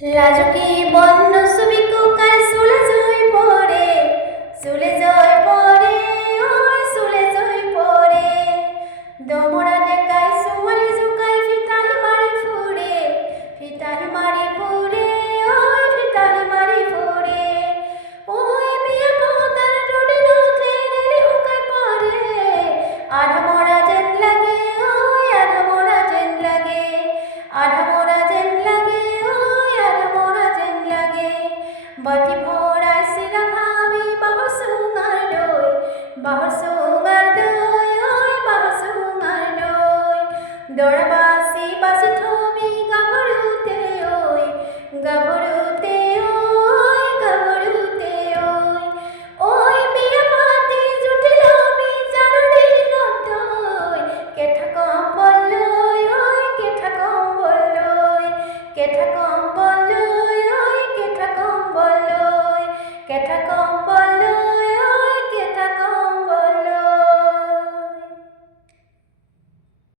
লাজুকি বন্য ছবিকো কাল চলে যাই পরে চলে যায় পরে ওই চলে যায় পরে দমরা দেখাই সোয়ালি জুকাই ফিতাহি মারি ফুরে ফিতাহি মারি ফুরে ওই ফিতাহি মারি ফুরে ওই বিয়া পতার টোডে নথে রেলে হুকাই পরে আধা মরা যেন লাগে ওই আধা মরা যেন লাগে আধা মরা যেন লাগে বাটি ভরাই সিরা খাবি বাহর সুঙার দই বাহর সুঙার দই ওই বাহর সুঙার দই দরা বাসি বাসি থবি গাভরুতে ওই গাভরুতে ওই গাভরুতে ওই ওই বিয়া পাতি জুটি লবি জানুরি নতই কেঠা কম্বল লই ওই কেঠা কম্বল লই কেঠা কম্বল